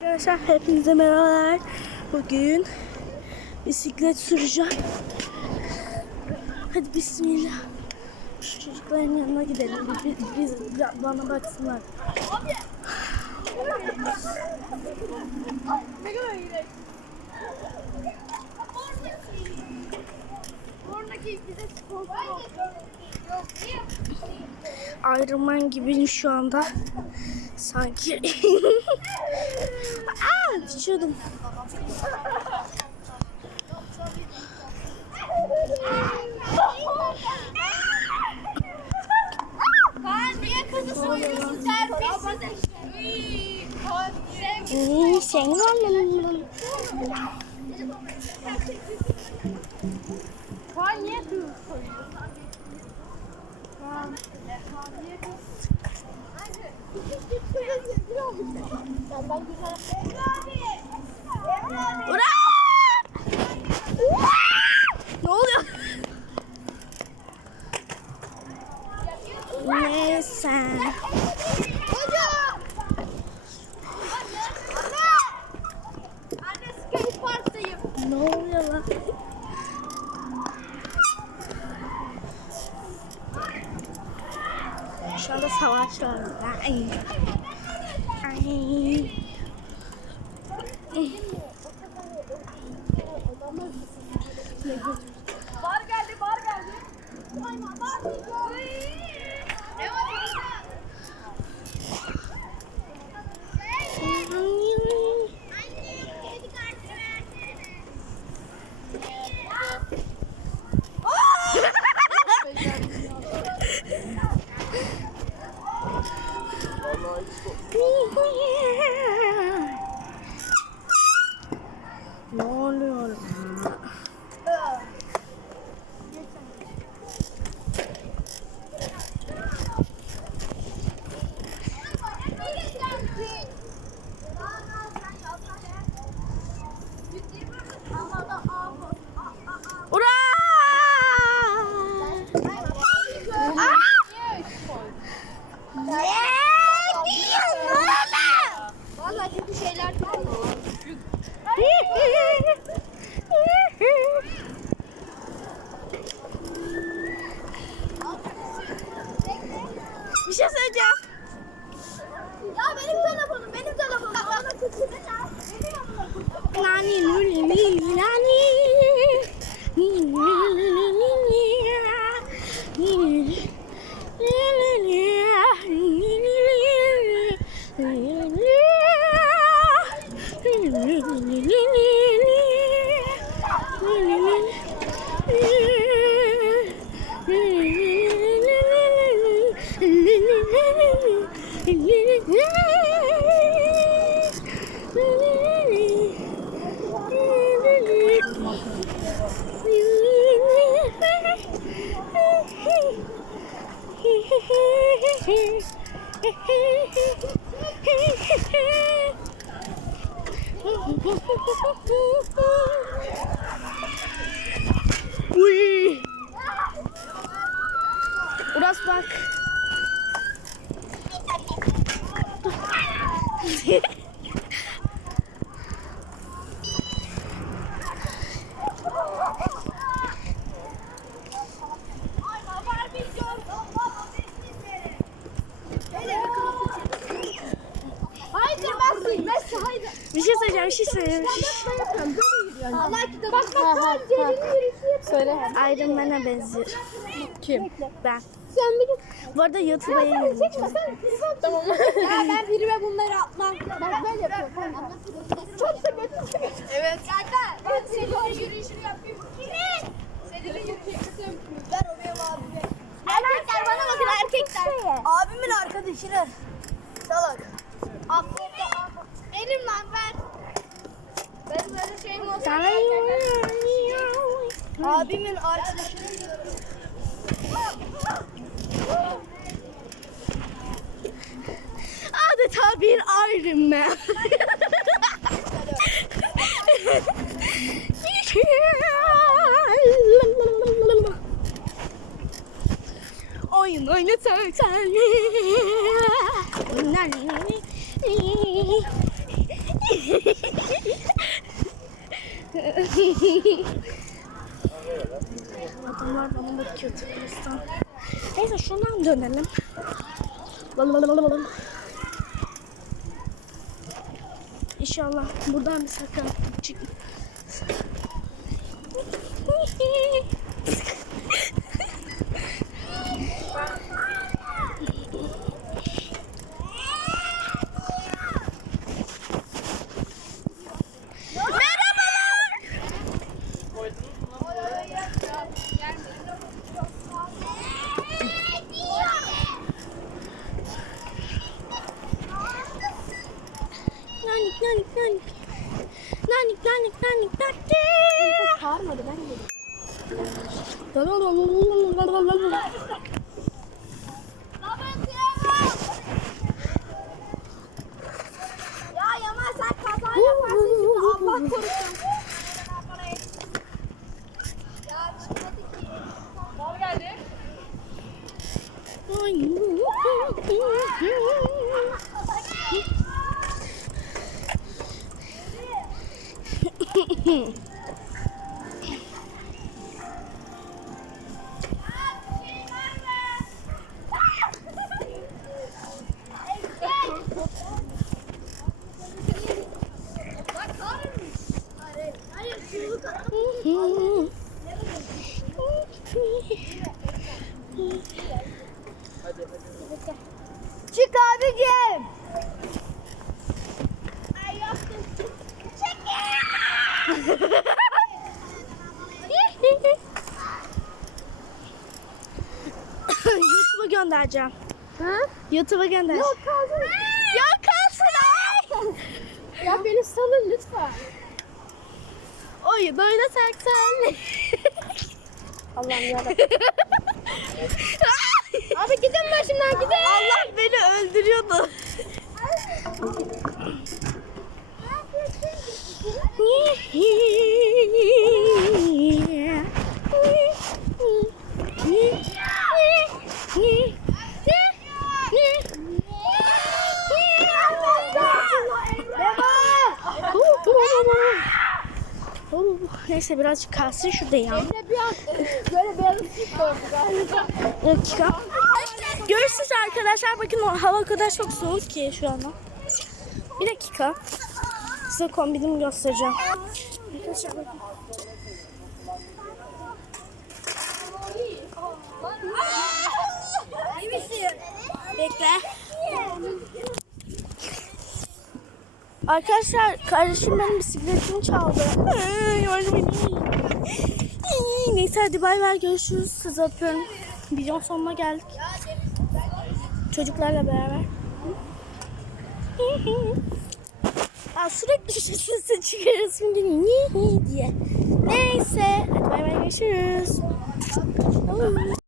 Arkadaşlar hepinize merhabalar. Bugün bisiklet süreceğim. Hadi bismillah. Çocukların yanına gidelim. Biz, biz, bana baksınlar. Yok. Iron Man gibiyim şu anda. Sanki. Aa, düşüyordum. Kaan niye kızı Şu anda savaş var. Ay. Ay. Bar geldi, bar geldi. Bar geldi. Uy. Uras bak. Haydi. Bir şey söyleyeceğim, bir şey söyleyeceğim. Allah kitabı. Bak bak bak. Derin yürüyüşü Söyle. Iron Man'a benziyor. Kim? Ben. Sen bir Bu arada YouTube'a sen yayın çekme sen. Tamam. Ya ben birime bunları atmam. Bak böyle yapıyorum. Çok sıkıntı. Evet. Zaten ben senin yürüyüşünü yapayım. Kimin? Senin yürüyüşünü. Ver oraya abi. Erkekler bana bakın erkekler. Abimin arkadaşını. Salak. Aferin. Benim lan ver. Benim öyle şeyim olsa. Abimin arkadaşını. Adeta bir Iron Man. Oyun oynatırsan. Adamlar bana bakıyor tıklıktan. Neyse şuradan dönelim. İnşallah buradan bir sakın çık. Ya Çık abicim. YouTube'a göndereceğim. Ha? YouTube'a gönder. Yok kalsın. Yok kalsın. Ya beni salın lütfen. Oyun oynasak senle. Allah'ım yarabbim. Abi gidin başımdan gidin. Allah beni öldürüyordu. Neyse birazcık kalsın şurada ya. An böyle beyaz ışık gördü galiba. Dakika. Görüşürüz arkadaşlar. Bakın o hava o kadar çok soğuk ki şu anda. Bir dakika. Size kombinimi göstereceğim. Arkadaşlar bakın. Arkadaşlar kardeşim benim bisikletimi çaldı. Yardım edin. Neyse hadi bay bay görüşürüz. Sizi öpüyorum. Videonun sonuna geldik. Çocuklarla beraber. Ya sürekli sesi çıkarasım geliyor. Niye diye. Neyse. Hadi bay bay görüşürüz.